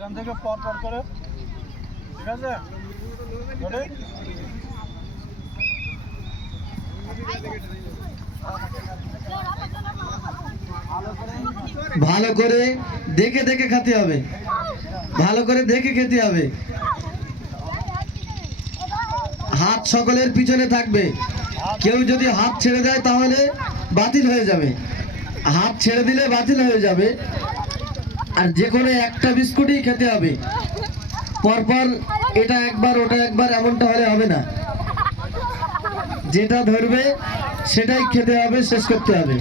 এখান থেকে পর পর করে, ঠিক আছে? ভালো করে দেখে দেখে খেতে হবে, ভালো করে দেখে খেতে হবে। হাত সকলের পিছনে থাকবে। কেউ যদি হাত ছেড়ে দেয় তাহলে বাতিল হয়ে যাবে, হাত ছেড়ে দিলে বাতিল হয়ে যাবে। আর যে কোনো একটা বিস্কুটই খেতে হবে, পরপর এটা একবার ওটা একবার এমনটা হলে হবে না। যেটা ধরবে সেটাই খেতে হবে, শেষ করতে হবে।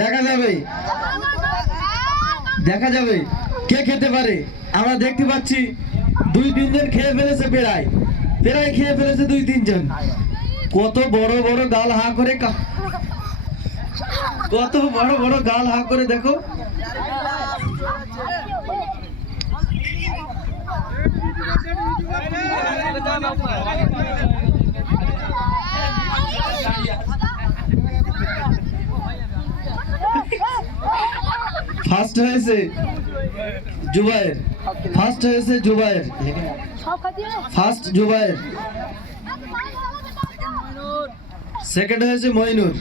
দেখা যাবে, দেখা যাবে কে খেতে পারে। আমরা দেখতে পাচ্ছি 2-3 জন খেয়ে ফেলেছে, প্রায় খেয়ে ফেলেছে 2-3 জন। কত বড় বড় গাল হা করে, কত বড় বড় গাল হা করে দেখো। ফার্স্ট হয়েছে জুবায়ের, ফার্স্ট হয়েছে জুবায়ের, ফার্স্ট জুবায়ের। সেকেন্ড হয়েছে মইনুর।